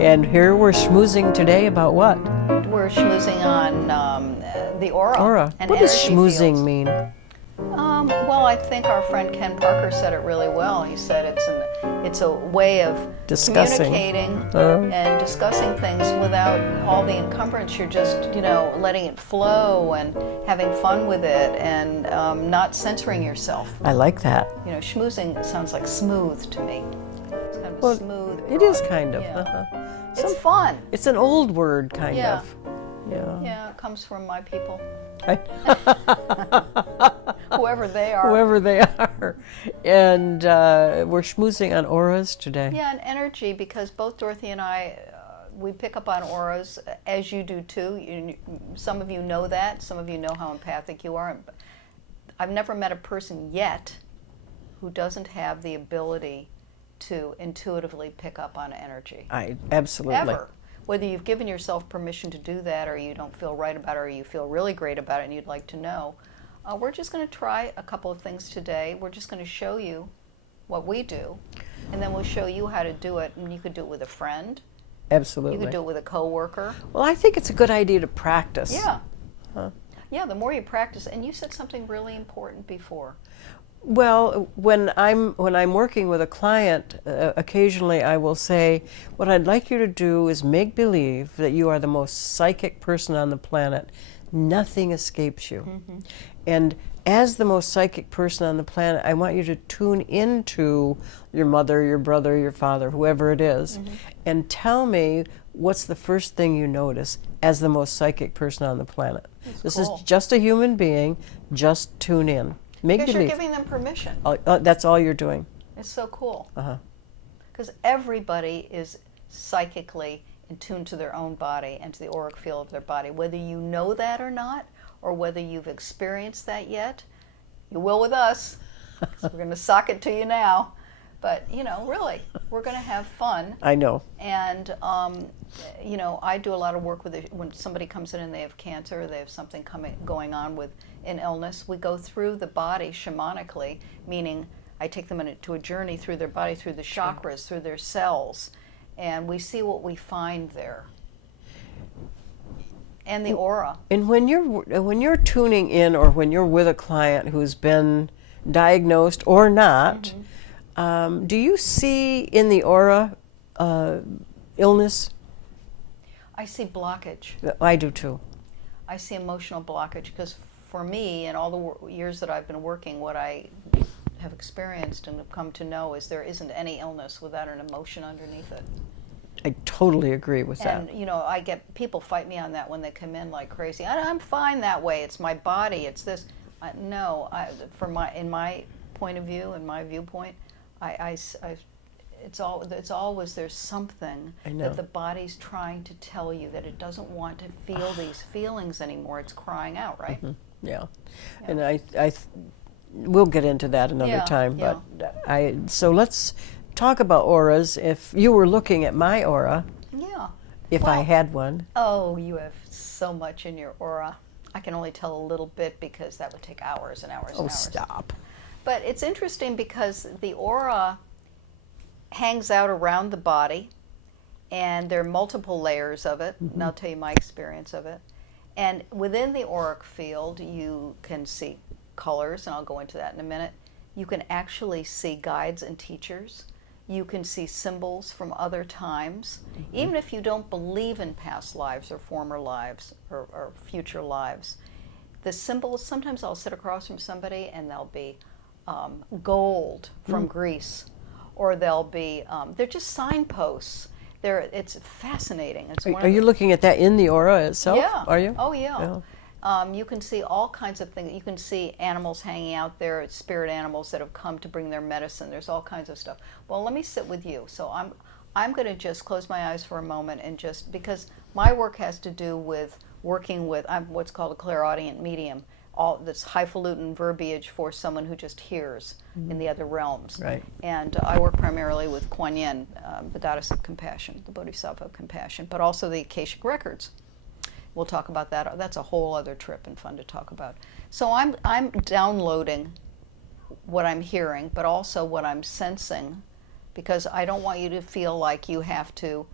And here we're schmoozing today about what? We're schmoozing on the aura. Aura. And What does energy schmoozing fields. mean? Well, I think our friend Ken Parker said it really well. He said it's a way of Discussing. communicating and discussing things without all the encumbrance. You're just, letting it flow and having fun with it and not censoring yourself. I like that. Schmoozing sounds like smooth to me. It's kind of Well, smooth. It is kind of. Yeah. It's fun. It's an old word, kind Yeah. of. Yeah. Yeah, it comes from my people. I- Whoever they are. Whoever they are. And we're schmoozing on auras today. Yeah, and energy, because both Dorothy and I, we pick up on auras, as you do too. Some of you know that. Some of you know how empathic you are. I've never met a person yet who doesn't have the ability to intuitively pick up on energy. Absolutely. Ever. Whether you've given yourself permission to do that, or you don't feel right about it, or you feel really great about it and you'd like to know, we're just going to try a couple of things today. We're just going to show you what we do, and then we'll show you how to do it. And you could do it with a friend. Absolutely. You could do it with a coworker. Well, I think it's a good idea to practice. Yeah. Yeah, the more you practice, and you said something really important before. Well, when I'm working with a client, occasionally I will say, what I'd like you to do is make believe that you are the most psychic person on the planet. Nothing escapes you. Mm-hmm. And as the most psychic person on the planet, I want you to tune into your mother, your brother, your father, whoever it is, and tell me what's the first thing you notice as the most psychic person on the planet. This is just a human being. Just tune in. Make Because believe. you're giving them permission. That's all you're doing. It's so cool. Uh-huh. Because everybody is psychically in tune to their own body and to the auric field of their body. Whether you know that or not, or whether you've experienced that yet, you will with us. So we're going to sock it to you now. But, really, we're going to have fun. I know. And, I do a lot of work with it. When somebody comes in and they have cancer, or they have something going on with an illness, we go through the body shamanically, meaning I take them to a journey through their body, through the chakras, through their cells, and we see what we find there. And the aura. And when you're tuning in, or when you're with a client who's been diagnosed or not, do you see in the aura illness? I see blockage. I do too. I see emotional blockage, because for me, in all the years that I've been working, what I have experienced and have come to know is there isn't any illness without an emotion underneath it. I totally agree with that. And I get people fight me on that when they come in like crazy. I'm fine that way. It's my body. It's this. No, in my point of view, in my viewpoint, it's always there's something that the body's trying to tell you that it doesn't want to feel these feelings anymore. It's crying out, right? Yeah. And we'll get into that another time. Yeah. But so let's talk about auras. If you were looking at my aura, if I had one. Oh, you have so much in your aura. I can only tell a little bit because that would take hours and hours and hours. Oh, stop. But it's interesting because the aura hangs out around the body, and there are multiple layers of it, and I'll tell you my experience of it. And within the auric field, you can see colors, and I'll go into that in a minute. You can actually see guides and teachers. You can see symbols from other times. Even if you don't believe in past lives or former lives or future lives, the symbols, sometimes I'll sit across from somebody and they'll be gold from Greece, or they'll be, they're just signposts. It's fascinating. Are you looking at that in the aura itself? Yeah. Are you? Oh, yeah. You can see all kinds of things. You can see animals hanging out there, spirit animals that have come to bring their medicine. There's all kinds of stuff. Well, let me sit with you. So I'm going to just close my eyes for a moment, and just because my work has to do with working with, I'm what's called a clairaudient medium. All this highfalutin verbiage for someone who just hears in the other realms. Right. And I work primarily with Kuan Yin, the goddess of compassion, the bodhisattva of compassion, but also the Akashic records. We'll talk about that. That's a whole other trip and fun to talk about. So I'm downloading what I'm hearing, but also what I'm sensing, because I don't want you to feel like you have to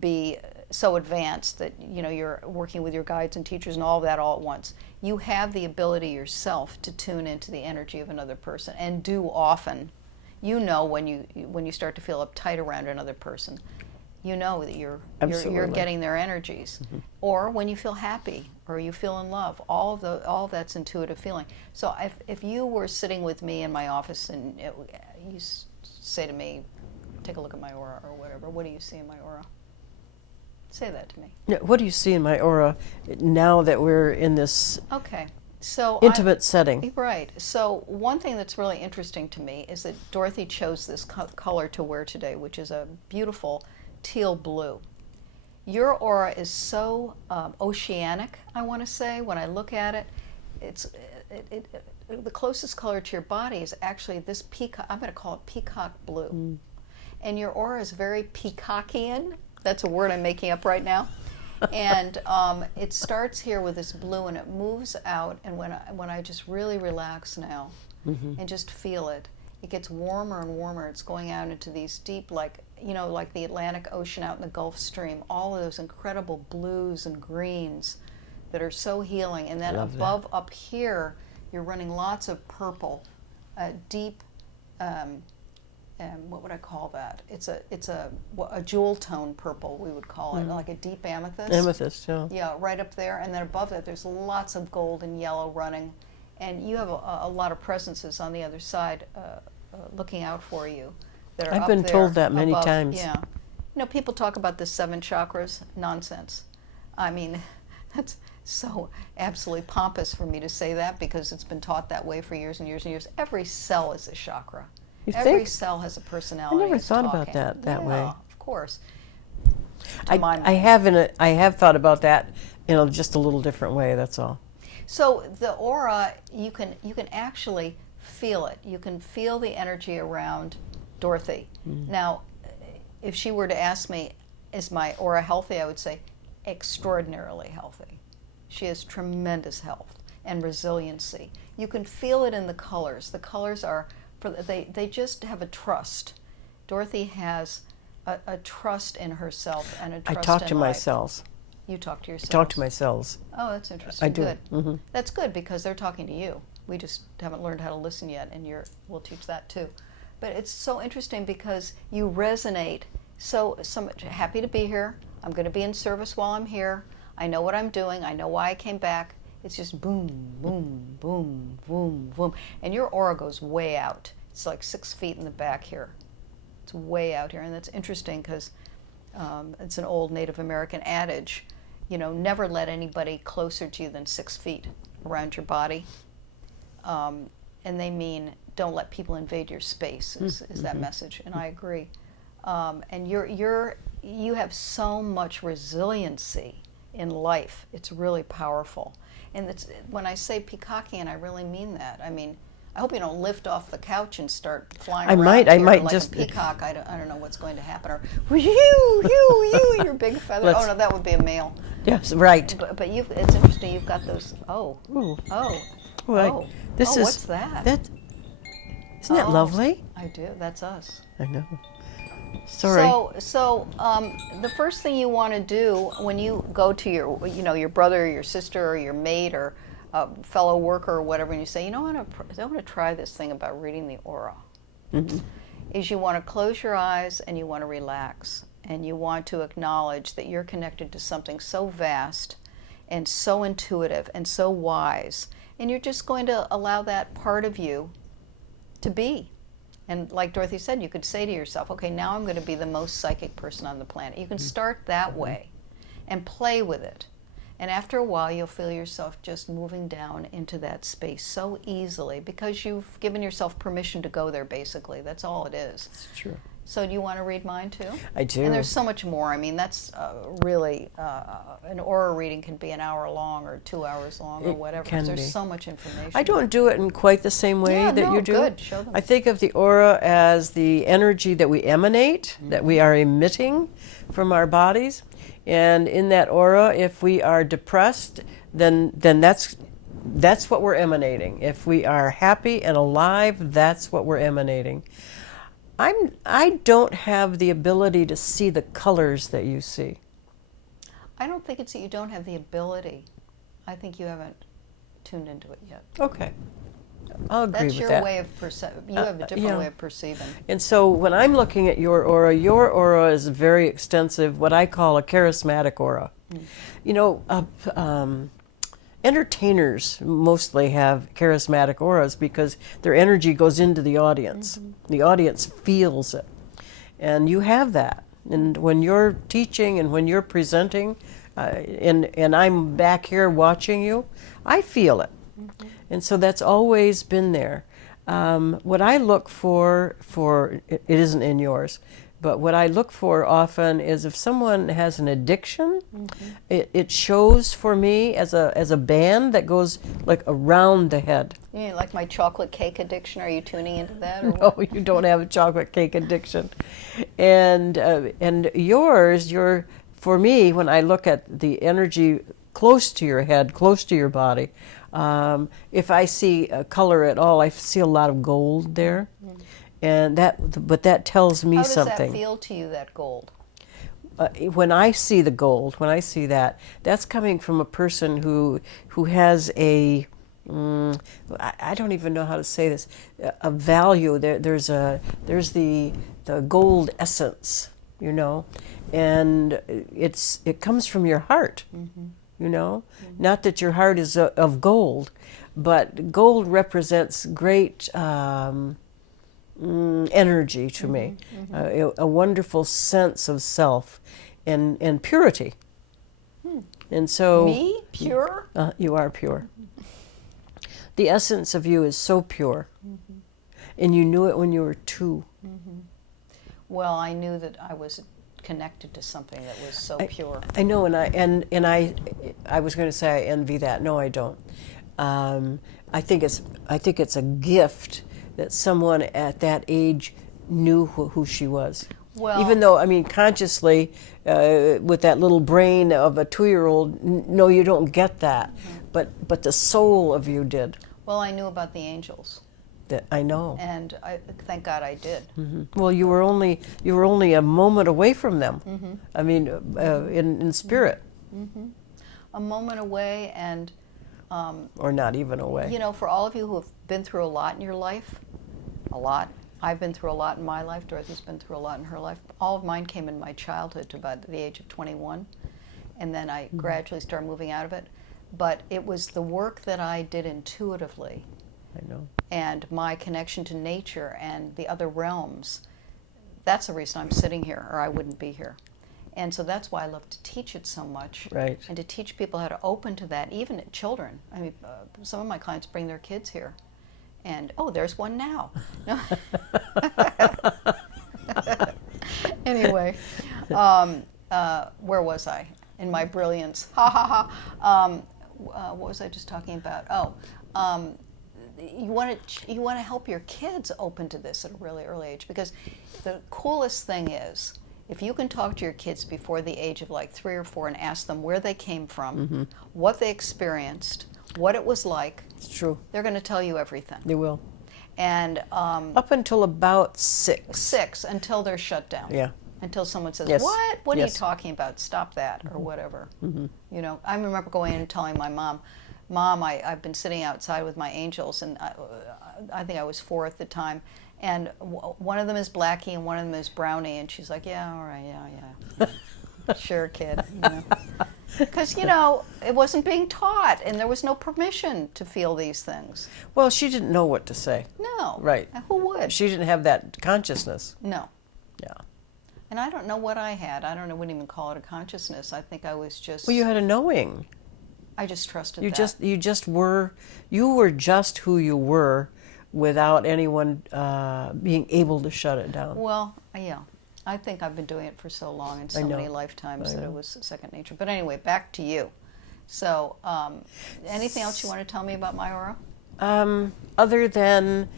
be so advanced that you're working with your guides and teachers and all of that all at once. You have the ability yourself to tune into the energy of another person, and do often. You know when you start to feel uptight around another person, you know that you're getting their energies. Or when you feel happy or you feel in love, all that's intuitive feeling. So if you were sitting with me in my office and you say to me, take a look at my aura or whatever, what do you see in my aura? Say that to me. Yeah, what do you see in my aura now that we're in this intimate setting? Right. So one thing that's really interesting to me is that Dorothy chose this color to wear today, which is a beautiful teal blue. Your aura is so oceanic, I want to say. When I look at it, the closest color to your body is actually this peacock. I'm going to call it peacock blue. And your aura is very peacockian. That's a word I'm making up right now. And it starts here with this blue, and it moves out. And when I just really relax now and just feel it, it gets warmer and warmer. It's going out into these deep, like the Atlantic Ocean out in the Gulf Stream, all of those incredible blues and greens that are so healing. And then above up here, you're running lots of purple, deep, what would I call that? It's a jewel tone purple, we would call it, like a deep amethyst. Amethyst, yeah. Yeah, right up there. And then above that, there's lots of gold and yellow running. And you have a lot of presences on the other side looking out for you that are I've up been there told that many above. times. Yeah. People talk about the 7 chakras. Nonsense. I mean, that's so absolutely pompous for me to say that, because it's been taught that way for years and years and years. Every cell is a chakra. Every cell has a personality. I never thought about that way. Of course. I have thought about that in just a little different way. That's all. So the aura, you can actually feel it. You can feel the energy around Dorothy. Now, if she were to ask me, is my aura healthy? I would say extraordinarily healthy. She has tremendous health and resiliency. You can feel it in the colors. The colors are, they just have a trust. Dorothy has a trust in herself and a trust in life. I talk to my cells. You talk to yourself. I talk to my cells. Oh, that's interesting. I do. Good. That's good, because they're talking to you. We just haven't learned how to listen yet, and we'll teach that too. But it's so interesting because you resonate so much. Happy to be here. I'm going to be in service while I'm here. I know what I'm doing. I know why I came back. It's just boom, boom, boom, boom, boom. And your aura goes way out. It's like 6 feet in the back here. It's way out here. And that's interesting because it's an old Native American adage, never let anybody closer to you than 6 feet around your body. And they mean don't let people invade your space is that message. And I agree. And you have so much resiliency in life. It's really powerful. And when I say peacockian, I really mean that. I mean, I hope you don't lift off the couch and start flying around I here might like just a peacock. I don't know what's going to happen. Or your big feather. Oh no, that would be a male. Yes, right. But it's interesting. You've got those. What's that? Isn't that lovely? I do. That's us. I know. Sorry. So the first thing you want to do when you go to your brother or your sister or your mate or a fellow worker or whatever, and you say, I want to try this thing about reading the aura, is you want to close your eyes and you want to relax and you want to acknowledge that you're connected to something so vast and so intuitive and so wise, and you're just going to allow that part of you to be. And like Dorothy said, you could say to yourself, okay, now I'm going to be the most psychic person on the planet. You can start that way and play with it. And after a while, you'll feel yourself just moving down into that space so easily because you've given yourself permission to go there, basically. That's all it is. That's true. So do you want to read mine too? I do. And there's so much more. I mean, that's really, an aura reading can be an hour long or 2 hours long or whatever. Because there's so much information. I don't do it in quite the same way that you do. Good. Show them. I think of the aura as the energy that we emanate, that we are emitting from our bodies. And in that aura, if we are depressed, then that's what we're emanating. If we are happy and alive, that's what we're emanating. I don't have the ability to see the colors that you see. I don't think it's that you don't have the ability. I think you haven't tuned into it yet. Okay. I'll agree That's with your that. way of you have a different yeah. way of perceiving. And so when I'm looking at your aura is very extensive, what I call a charismatic aura. You know, entertainers mostly have charismatic auras because their energy goes into the audience. The audience feels it. And you have that. And when you're teaching and when you're presenting, and I'm back here watching you, I feel it. And so that's always been there. What I look for it isn't in yours, but what I look for often is if someone has an addiction, it shows for me as a band that goes like around the head. You know, like my chocolate cake addiction, are you tuning into that? Or No, what? you don't have a chocolate cake addiction. And yours, for me, when I look at the energy close to your head, close to your body, if I see a color at all, I see a lot of gold there. And but that tells me How does something. that feel to you, that gold? When I see the gold, when I see that, that's coming from a person who has a, I don't even know how to say this, a value. There's the gold essence, you know, and it comes from your heart, you know. Not that your heart is of gold, but gold represents great energy to me, a wonderful sense of self and purity. And so Me? Pure? you are pure. The essence of you is so pure, and you knew it when you were 2. Well, I knew that I was connected to something that was so pure. I know, and I was going to say I envy that. No, I don't. I think it's a gift that someone at that age knew who she was. Well, Even though, I mean, consciously, with that little brain of a 2-year-old, no, you don't get that. But the soul of you did. well, I knew about the angels, That I know. and thank God I did. Well, you were only a moment away from them. I mean, in spirit, A moment away, and or not even away. you know, for all of you who have been through a lot in your life, a lot. I've been through a lot in my life. Dorothy's been through a lot in her life. All of mine came in my childhood to about the age of 21, and then I gradually started moving out of it. But it was the work that I did intuitively, I know. and my connection to nature and the other realms. That's the reason I'm sitting here, or I wouldn't be here. And so that's why I love to teach it so much, Right. and to teach people how to open to that, even at children. I mean, some of my clients bring their kids here, and oh, there's one now. No. Anyway, where was I in my brilliance? Ha ha ha. What was I just talking about? You want to help your kids open to this at a really early age, because the coolest thing is if you can talk to your kids before the age of like 3 or 4 and ask them where they came from, what they experienced, what it was like. It's true. They're going to tell you everything. They will. And Up until about 6. 6 until they're shut down. Yeah. Until someone says, Yes. What are you Yes. talking about? Stop that, or whatever. You know, I remember going in and telling my mom, I've been sitting outside with my angels, and I think I was 4 at the time, and one of them is Blackie and one of them is Brownie, and she's like, yeah, all right, yeah. Sure, kid. Because, you know, it wasn't being taught, and there was no permission to feel these things. Well, she didn't know what to say. No. Right. Who would? She didn't have that consciousness. No. Yeah. And I don't know what I had. I wouldn't even call it a consciousness. I think I was just... Well, you had a knowing. I just trusted You that. you were just who you were without anyone being able to shut it down. Well, yeah. I think I've been doing it for so long and so many lifetimes that it was second nature. But anyway, back to you. So, anything else you want to tell me about my aura? Other than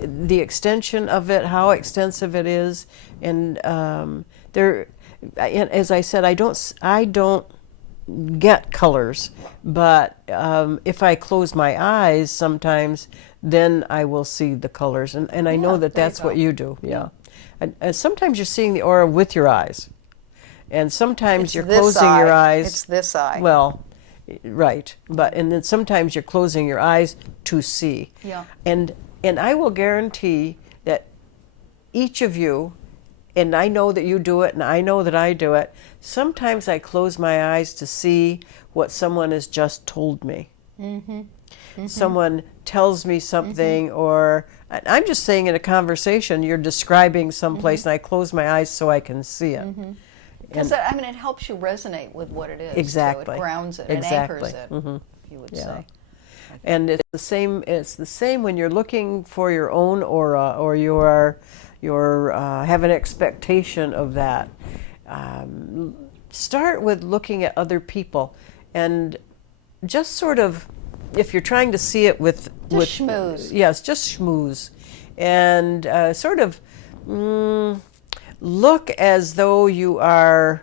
the extension of it, how extensive it is, and as I said, I don't get colors, but if I close my eyes sometimes, then I will see the colors, and I know that there you that's what go. you do. Yeah. And sometimes you're seeing the aura with your eyes, and sometimes It's you're this closing your eye. eyes. It's this eye. Well, right, and then sometimes you're closing your eyes to see. Yeah. And I will guarantee that each of you, and I know that you do it, and I know that I do it. Sometimes I close my eyes to see what someone has just told me. Someone tells me something, or I'm just saying in a conversation, you're describing someplace, and I close my eyes so I can see it. Because I mean, it helps you resonate with what it is. Exactly. So it grounds it. Exactly. It anchors it. You would say. And it's the same. It's the same when you're looking for your own aura, or you're have an expectation of that. Start with looking at other people, and just sort of, if you're trying to see it with schmooze. Yes, just schmooze, and sort of look as though you are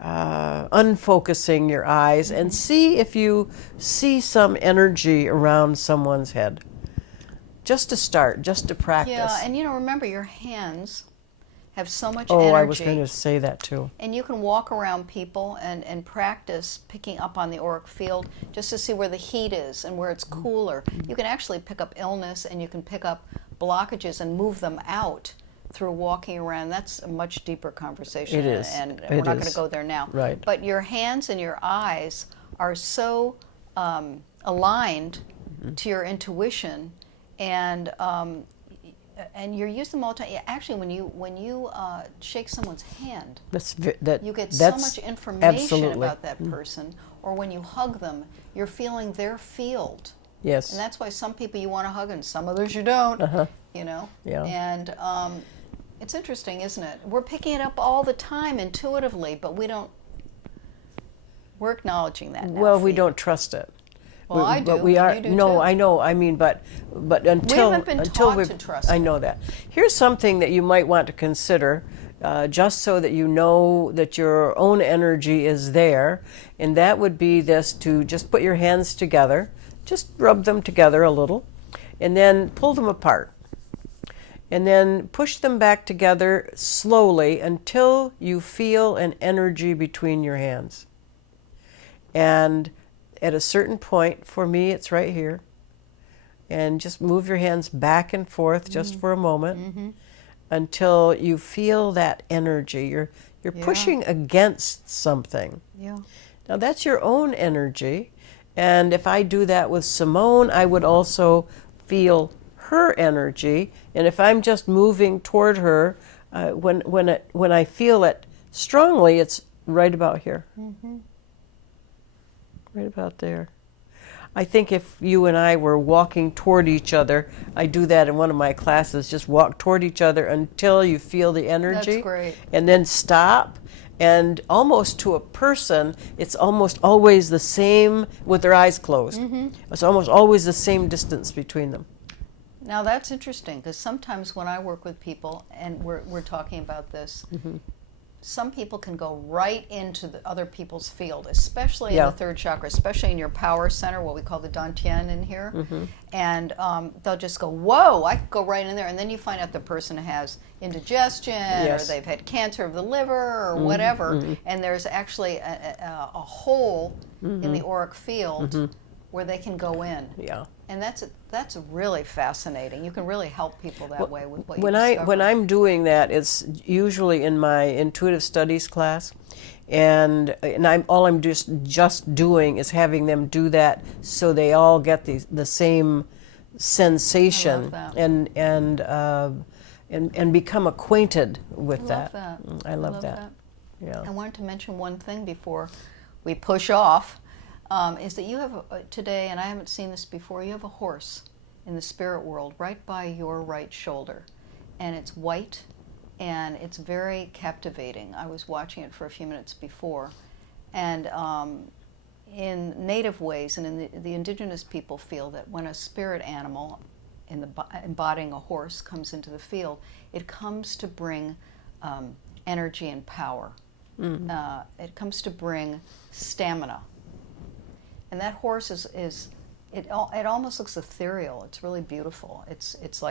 unfocusing your eyes, and see if you see some energy around someone's head. Just to start, just to practice. Yeah, and remember, your hands have so much Oh, energy. I was going to say that too. And you can walk around people and practice picking up on the auric field just to see where the heat is and where it's cooler. You can actually pick up illness, and you can pick up blockages and move them out through walking around. That's a much deeper conversation. It is. And we're not going to go there now. Right. But your hands and your eyes are so aligned to your intuition, and you're using them all the time. Actually, when you shake someone's hand, you get so much information about that person. Or when you hug them, you're feeling their field. Yes. And that's why some people you want to hug, and some others you don't. Yeah. And it's interesting, isn't it? We're picking it up all the time intuitively, but we're acknowledging that now. Well, we don't trust it. Well, I do. But we are. You do No, too. I know. I mean, but until we haven't been until taught we've, to trust I it. know that. Here's something that you might want to consider, just so that you know that your own energy is there, and that would be this: to just put your hands together, just rub them together a little, and then pull them apart, and then push them back together slowly until you feel an energy between your hands. And at a certain point, for me, it's right here. And just move your hands back and forth just for a moment until you feel that energy. You're pushing against something. Yeah. Now that's your own energy. And if I do that with Simone, I would also feel her energy. And if I'm just moving toward her, when I feel it strongly, it's right about here. Right about there. I think if you and I were walking toward each other, I do that in one of my classes, just walk toward each other until you feel the energy. That's great. And then stop. And almost to a person, it's almost always the same with their eyes closed. It's almost always the same distance between them. Now that's interesting, because sometimes when I work with people, and we're talking about this, some people can go right into the other people's field, especially in the third chakra, especially in your power center, what we call the dantian in here. And they'll just go, whoa, I could go right in there. And then you find out the person has indigestion, or they've had cancer of the liver, or whatever. And there's actually a hole in the auric field where they can go in. Yeah. And that's really fascinating. You can really help people that way with what you When discover. I'm doing that, it's usually in my intuitive studies class, and all I'm just doing is having them do that, so they all get the same sensation and become acquainted with that. I love that. Yeah. I wanted to mention one thing before we push off. Is that you have today, and I haven't seen this before, you have a horse in the spirit world right by your right shoulder. And it's white, and it's very captivating. I was watching it for a few minutes before. And in native ways, and in the indigenous people feel that when a spirit animal, embodying a horse, comes into the field, it comes to bring energy and power. It comes to bring stamina. And that horse it almost looks ethereal. It's really beautiful. It's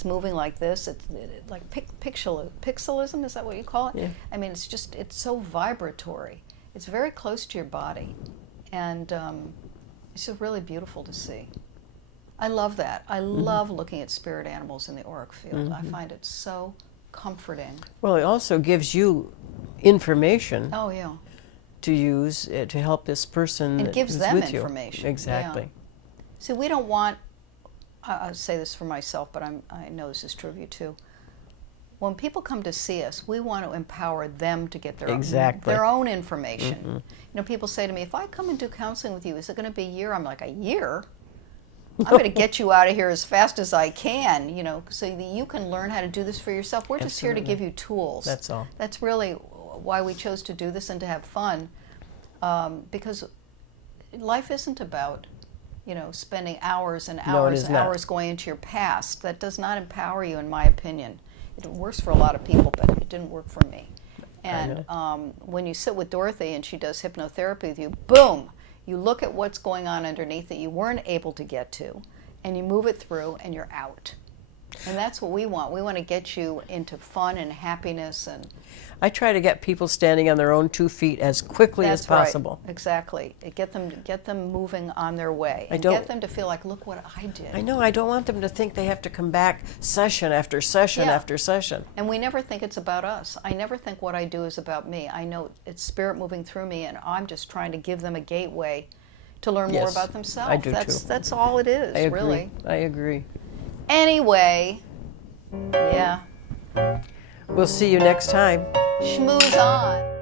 it's moving like this. It's like pixelism, is that what you call it? Yeah. I mean, it's so vibratory. It's very close to your body, and it's just really beautiful to see. I love that. I love looking at spirit animals in the auric field. I find it so comforting. Well, it also gives you information Oh, yeah. to use to help this person. It gives who's them with you. information. Exactly. Yeah. See, we don't want, I say this for myself, but I know this is true of you too. When people come to see us, we want to empower them to get their own information. You know, people say to me, if I come and do counseling with you, is it going to be a year? I'm like, a year? I'm going to get you out of here as fast as I can, you know, so that you can learn how to do this for yourself. We're just here to give you tools. That's all. That's really why we chose to do this and to have fun, because life isn't about, you know, spending hours and hours and hours going into your past. That does not empower you, in my opinion. It works for a lot of people, but it didn't work for me. And when you sit with Dorothy and she does hypnotherapy with you, boom! You look at what's going on underneath that you weren't able to get to, and you move it through, and you're out. And that's what we want. We want to get you into fun and happiness. And I try to get people standing on their own 2 feet as quickly as possible. Right. Exactly. Get them moving on their way. And get them to feel like, look what I did. I know. I don't want them to think they have to come back session after session after session. And we never think it's about us. I never think what I do is about me. I know it's spirit moving through me, and I'm just trying to give them a gateway to learn more about themselves. I do too. That's all it is, I agree. really. I agree. Anyway, yeah. We'll see you next time. Schmooze on.